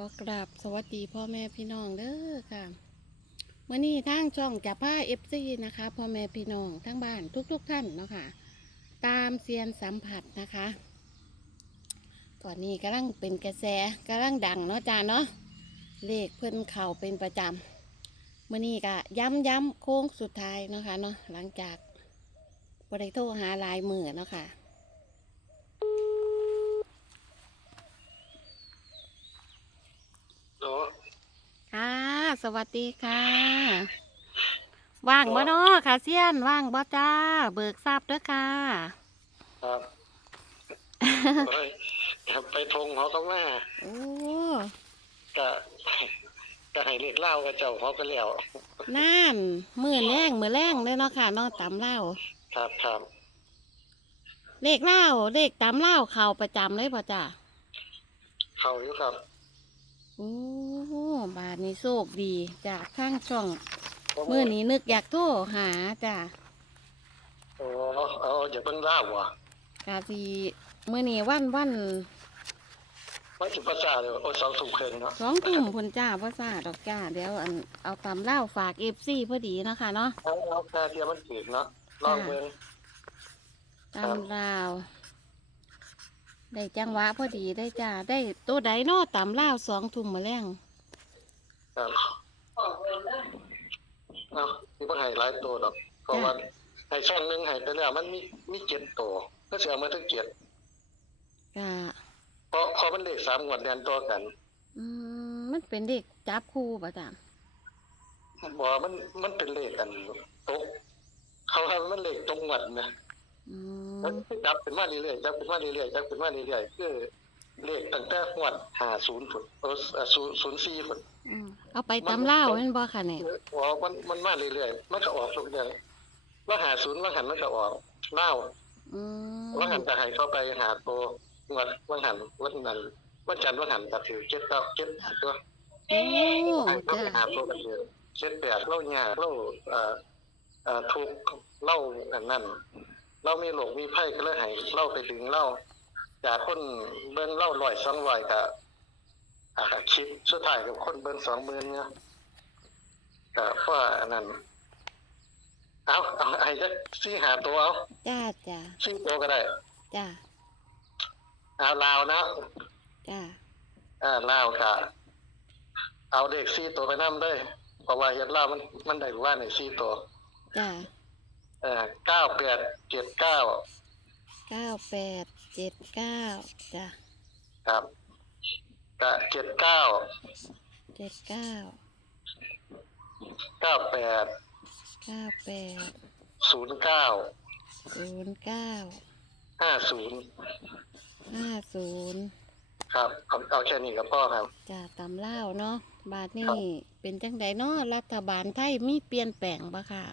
ก็กราบสวัสดีพ่อแม่พี่น้องเด้อค่ะเมื่อนี้ทางช่องจับผ้าเอฟซีนะคะพ่อแม่พี่น้องทั้งบ้านทุกๆทท่านเนาะค่ะ ตามเซียนสัมผัสนะคะตอนนี้กำลังเป็นกระแสกำลังดังเนาะจ้าเนาะเลขเพิ่นเข่าเป็นประจำเมื่อนี้ก็ย้ำย้ำโค้งสุดท้ายเนาะค่ะเนาะหลังจากบริโทรหาลายมือเนาะค่ะอ้ ค่ะ สวัสดีค่ะ ว่างบ่เนาะค่ะเซียนว่างบ่จ้า เบิกทราบด้วยค่ะ ครับเฮ้ยกลับไปทงเขาก็มาโอ้กะกะให้เรียกเล่ากับเจ้าเขาก็แล้วนั่นมือแรงมือแรงเลยเนาะค่ะเนาะตำเล่าครับครับเลขเล่าเลขตำเล่าเข่าประจำเลยพ่อจ้าเขาอยู่ครับ โอ้บาทนี้โชคดีจากข้างช่องมือนี้นึกอยากโทรหาจ้าโอ้เอาอย่าเพิ่งเล่าวะกาสีมือนี้วันวันไม่ถึงภาษาเลยโอ้สองทุ่มครึ่งเนาะสองทุ่มพุ่นจ้าพ่อจ้าดอกจ้าเดี๋ยวอันเอาตำเล่าฝากเอฟซีพอดีเนาะค่ะเนาะเอาเอาแค่เดียวมันถือเนาะลองเบิ่งตำลาว ได้จังหวะพอดีได้จ้าได้ตัวใดเนอตำลาวสองทุ่มมาแล้วครับเอาที่เพิ่งให้หลายตัวดอกเพราะว่าให้ช่องหนึงให้ไปแล้ว มันมีมีเจ็ดตัวก็เสียมาทั้งเจ็ดกะเพราะเพอมันเลขสามงวดเดือนตัวกันอืมมันเป็นเด็กจับคู่ป่ะจ้าบอกว่ามันมันเป็นเลขกันตกเขาทำมันเลขตรงวัดนะ อืมันมจับเป็นมาเรื่อยๆจับเป็นมาเรื่อยๆจับเป็นมาเรื่อยๆคือเลขตั้งแต่งวดหาศูนย์ฝุดเออศูนย์ศูนย์สี่ฝุดอืมเอาไปตำลาวแม่นบ่ค่ะเนี่ยอ๋อมันมันมาเรื่อยๆมันก็ออกทุกเดือนว่าหาศูนย์ว่าหันมันก็ออกเล่าอืมว่าหันจะให้เข้าไปหาโตงวดว่าหันวันนั้นวันจันทร์ว่าหันก็ถือเจ็ดเก้าเจ็ดแปดตัวโอ้ให้เข้าจ้าไปหาโตกันเยอะเจ็ดแปดเล่าหยาเล่าเอ่อเอ่อทุกข์เล่าอันนั้น เรามีโลกมีไพ่ก็เลยให้เล่าไปถึงเล่าจากคนเบิ้งเล่าลอยสองลอยกับอ่าคิดสุดท้ายกับคนเบิ้งสองหมื่นเนี่ยก็เพราะว่าอันนั้นเอาเอาไอ้จะซี่หาตัวเอาจ้าจ้าซี่ตัวก็ได้จ้าเอาลาวนะจ้าอ่าลาวค่ะ เอาเด็กซี่ตัวไปนั่เลยเพราะว่าเฮ็ดลาวมันมันได้ว่าในซี่ตัวจ้า เอ่อเก้าแปดเจ็ดเก้าเก้าแปดเจ็ดเก้าจ้าครับกะเจ็ดเก้าเจ็ดเก้าเก้าแปดเก้าแปดศูนย์เก้าศูนย์เก้าห้าศูนย์ห้าศูนย์ครับเอาเอาแค่นี้กับพ่อครับ จ้าตำเล่าวเนาะบาทนี่เป็นจังไดเนาะรัฐบาลไทยมีเปลี่ยนแปลงบ่ค่ะ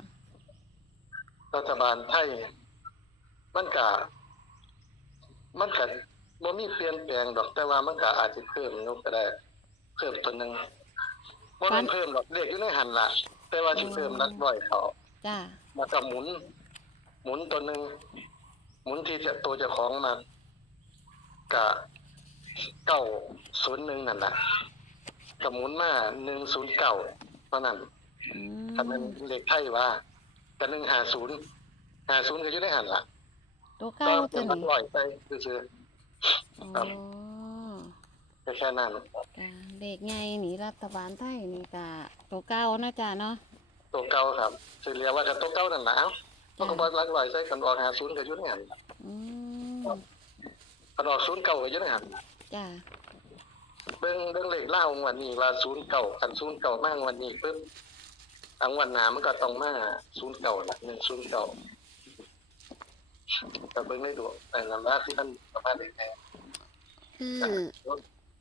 รัฐบาลไทยมันกะมันกะบ่มีเปลี่ยนแปลงดอกแต่ว่ามันกะอาจจะเพิ่มนกก็ได้ เพิ่มตัวหนึ่งบ่ฟัได้นเพิ่มดอกเด็กอยู่ในหันละแต่ว่าสิเพิ่มนักร้อยเขาจ้าแล้วก็หมุน หมุนตัวหนึ่งหมุนที่จะตัวเจ้าของมากะเก้าศูนย์หนึ่งนั่นแหละกับหมุนมาหนึ่งศูนย์เก้าเพราะนั้นอืถ้าเป็นมเลขไทยว่า กันหนึ่งหาศูนย์หาศูนย์ก็อยู่ในหันละตัวก็เก้าตัเป็วนนักนี้ร้อยไปคืออ๋อแค่แค่นั้นจ้าเด็กไงนี่รัฐบาลไทยนี่กะตัวเก้านะจ้าเนาะตัวเก่าครับสิเรียกว่ากับตัวเก่านั่นแหละเอ้าเพราะก็บอกรักร้อยใส่กันออกหาศูนย์ก็อยู่ในหันล่ะอืมกันออกศูนย์เก่าก็อยู่ในหันจ้าเบิ่งเบิ่งเลขเล่าวันนี้ว่าศูนย์เก่ากันศูนย์เก่ามากวันนี้ปึ๊บ อังวันหน้ามันก็ต้องมาศูนย์เก่าละหนึ่งศูนย์เก่าแต่เบิ่งได้ดูแต่ละว่าที่มันประมาณนี้แหละคือ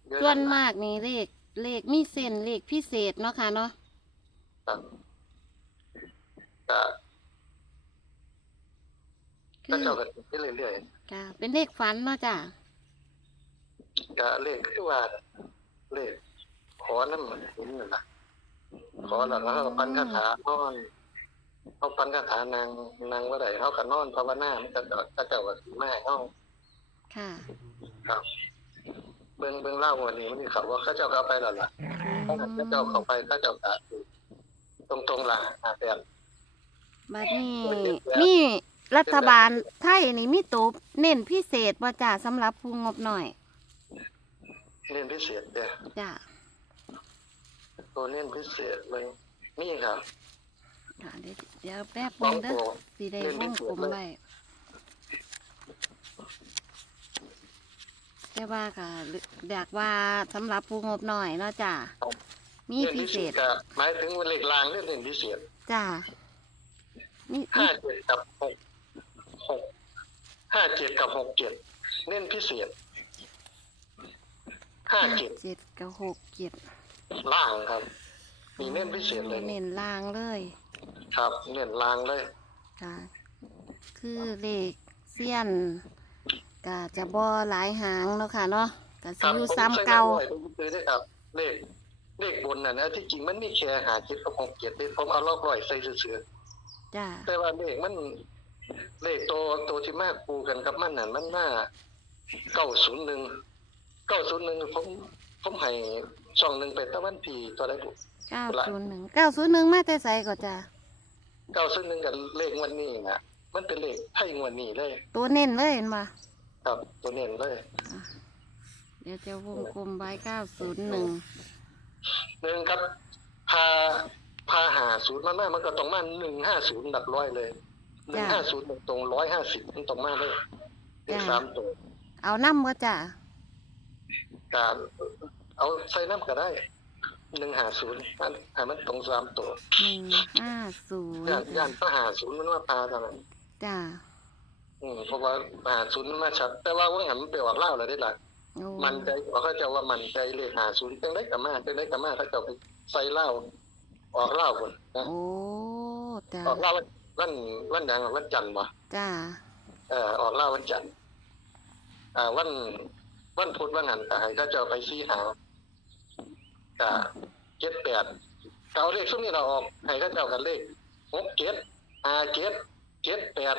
เยอะส่วนมากนี่เลขเลขมีเส้นเลขพิเศษเนาะค่ะเนาะครับก็คืก็อเจ้ากันไปเรื่อยจ้าเป็นเลขฝันเนาะจ้าๆก็เลขคือว่าเลขขอนั่นมันเห็นนั่นล่ะ ขอแล้วก็เอาปันคาถานอนเอาปันคาถานางนางว่าไดเฮาก็นอนภาวนามันก็ก็เจ้าก็สิมาให้เฮาค่ะครับ เบิ่งเบิ่งเล่าวันนี้มันมีเขาว่าเขาเจ้าก็เอาไปแล้วล่ะเขาเจ้าเข้าไปเขาเจ้าก็ตรงตรงๆล่ะหาแปดบัดนี้มีรัฐบาลไทยนี่มีตัวเน้นพิเศษบ่จ้าสำหรับผู้งบหน่อย เน้นพิเศษเด้อจ้า ตัวเน้นพิเศษเลยมีครับค่ะเดี๋ยวเดี๋ยวแป๊บสอนึงงเด้อตัวสีได้วงกลมไว้แต่ว่าค่ะอยากว่าสำหรับผู้งบหน่อยเนาะจ้ามีพิเศษก็หมายถึงว่าเลขลางเรื่องเน้นพิเศษจ้ามีมีห้าเจ็ดกับหกหกห้าเจ็ดกับหกเจ็ดเน้นพิเศษห้าเจ็ดเจ็ดกับหกเจ็ด ล่างครับ มีเน้นพิเศษเลยเน้นล่างเลยครับ เน้นล่างเลยค่ะคือเลขเสี้ยนก็จะบ่หลายหางเนาะค่ะเนาะก็คสิรับอยู่ผมซ้ำเก่าใส่ไว้ผมซื้อได้ครับเลขเลขบนน่ะนะที่จริงมันมีแค่หาเจ็ดกับหกเจ็ดเด้ผมเอาลอกร้อยใส่เสือจ้าๆแต่ว่าเลขมันเลขตัวตัวที่มากปูกันกับมันน่ะมันมาเก้าศูนย์หนึ่งเก้าศูนย์หนึ่งผมผมให้ ช่องหนึ่งไปตะวันพีตัวได้บุเก้าศูนย์หนึ่งเก้าศูนย์หนึ่งมาแต่ใส่ก็จ้าเก้าศูนย์หนึ่งกับเลขงวันนี้นะมันเป็นเลขไทยงวันนี้เลย ตัวเน้นเลยเห็นปะครับตัวเน้นเลย เดี๋ยวจะวงกลมไว้เก้าศูนย์หนึ่งหนึ่งครับ พาพาหาศูนย์มาแม่มันก็ต้องมาหนึ่งห้าศูนย์ดับร้อยเลยหนึ่งห้าศูนย์ตรงร้อยห้าสิบมันต้องมาเลยเลขสามตัวเอาน้ำก็จ้าการ เอาใส่น้ำก็ได้หนึ่งหาศูนย์มันหามันตรงสามตัวหนึ่งห้าศูนย์ย่านย่านพาหาศูนย์มันว่าพาเท่านั้นจ้าอืมเพราะว่าหาศูนย์มันมาชัด แต่ว่าว่าหันมันไปออกเล่าเลยได้หละโอ้มันใจว่าเขาจะว่ามันใจเลขหาศูนย์จังได้กับมาจังได้กับมาเขาจะไปใส่เหล้าออกเหล้าคนนะโอ้จ้าออกเหล้าวันวันวันหยังวันจันทร์วะจ้าเอ่อออกเหล้าวันจันทร์อ่าวันวันพุธวันหันก็ให้เขาจะเอาไปซีหา ก็เจ็ดแปดก็เอาเลขซุ้มนี้เราออกให้เขาเจ้ากันเลขหกเจ็ดห้าเจ็ดเจ็ดแปด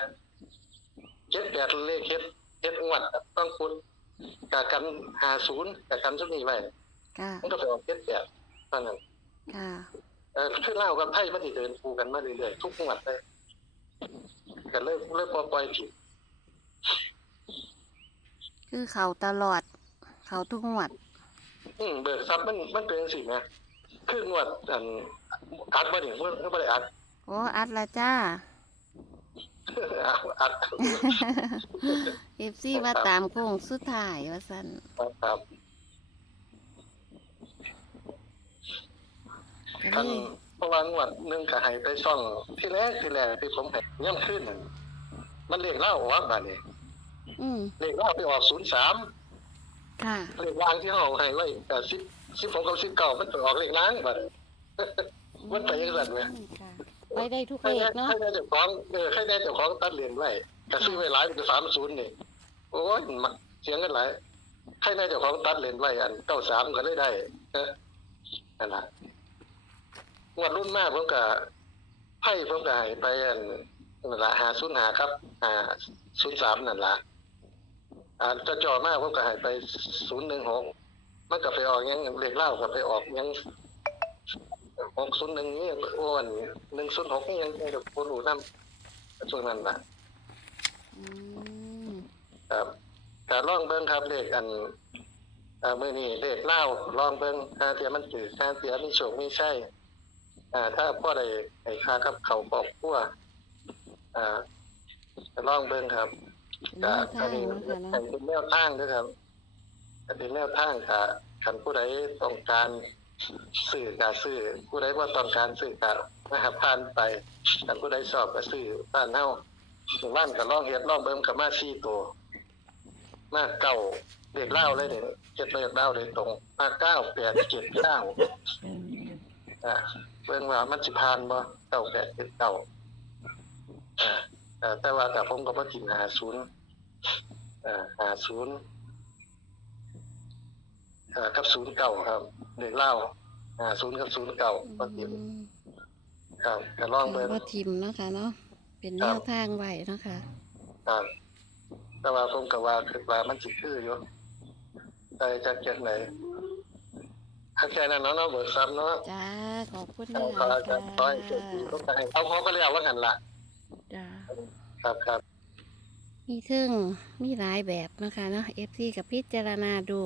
เจ็ดแปดเลขเฮ็ดเฮ็ดงวดต้องพุธกับกันหาศูนย์กับกันซุ้มนี้ไว้ค่ะมันก็ไปออกเจ็ดแปดเท่านั้นค่ะเออคือเล่ากับไพ่มันสิเดินคู่กันมาเรื่อยๆทุกงวดเลยก็เลิกเลิกปล่อยผิดคือเขาตลอด เขาทุกงวด อืมเบิกทรัพย์มันมันเป็นสินะคืองวดอันอัดบ่นี่มันบ่ได้อัด โอ้อัดละจ้า อัดเอฟซีว่าตามโค้งสุดท้ายว่าสันครับก็คันเลยเพราะว่างวดหนึงก็ให้ไปซ่องที่แรกที่แรกที่ผมให้ย่ำขึ้นนั่นมันเลขเล่าออกบัดนี้อืมเลขเล่าไปออก03 ค่ะเลขวางที่เฮาให้ไว้ก็10 16กับ19มันไปออกเลขล้างบัดมันไปจังซั่นแหมค่ะไปได้ทุกใครเลได้ขเนาะใครได้เจ้าของเออใครได้เจ้าของตัดเหรียญไว้ก็ซื้อไว้หลายเป็นสามศูนย์นี่โอ้ยมักเสียงกันหลายใครได้เจ้าของตัดเหรียญไว้อันเก้าสามก็เลยได้เออนั่นล่ะงวดรุ่นมากผมก็ไพ่ผมก็ให้ไปอันนั่นละหาศูนย์หาครับหาศูนย์สามนั่นละ อ่าจะจ่อมากผมก็ให้ไปศูนย์หนึ่งหกมันก็ไปออกยังเลขเล่าก็ไปออกยังหกศูนย์หนึ่งนี่อ้วนหนึ่งศูนย์หกนี่ยังยังกับคนรู้น้ำช่วงนั้นนะอืมครับแต่ลองเบิ้งครับเลขอันอ่ามื่อนี้เลขเล่าลองเบิ้งถ้าเสียมันถือถ้าเสียมีโชคมีใช่อ่า ถ้าพ่อใดไอ้ค่ากับเขาปอกพัวอ่าจะลองเบิ้งครับ แนวทางเนาะค่ะเนาะเป็นแนวทางด้วยครับก็เป็นแนวทางค่ะคันผู้ใดต้องการสื่อการสื่อผู้ใดว่าต้องการสื่อการนะครับผ่านไปคันผู้ใดสอบก็สื่อผ่านเฮาหมู่บ้านก็ลองเฮ็ดลองเบิ่งกับมาซี่ตัว มาเก้าเด็กเล่าเลยเนี่ยเจ็ดเลขเล่าเลยตรง มาเก้าแปดเจ็ดเก้าอ่าเบิ่งว่ามันสิผ่านบ่เก้าแปดเจ็ดเก้าอ่า อ่าแต่ว่าแต่ผมก็บ่ทิมหาศูนย์อ่าหาศูนย์อ่ากับศูนย์เก่าครับเด็กเล่าหาศูนย์กับศูนย์เก่าก็ติดอืมครับก็ลองเบิ่ง ว่าทิมเนาะค่ะเนาะเป็นแนวทางไว้เนาะค่ะครับแต่ว่าผมก็ว่าคือว่ามันสิคืออยู่ใจจะเก็บไหนแค่นั้นเนาะเนาะเบิกทรัพย์เนาะจ้าขอบคุณเอานะขอจ้าขอให้โชคดีต้องการเอาเขาก็เรียกว่าหันละจ้า ครับครับมีเครื่องมีหลายแบบนะคะเนาะ FC กับพิจารณาดู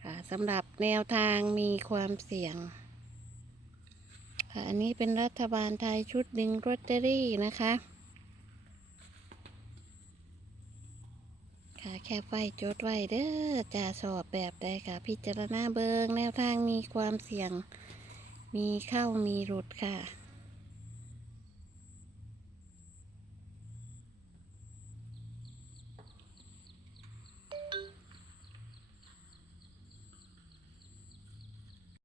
ค่ะสำหรับแนวทางมีความเสี่ยง ค่ะ อันนี้เป็นรัฐบาลไทยชุดดึงรอตเตอรี่นะคะ ค่ะแคบไว้จดไว้เด้อจะสอบแบบใดค่ะ พิจารณาเบิงแนวทางมีความเสี่ยง มีเข้ามีหลุดค่ะ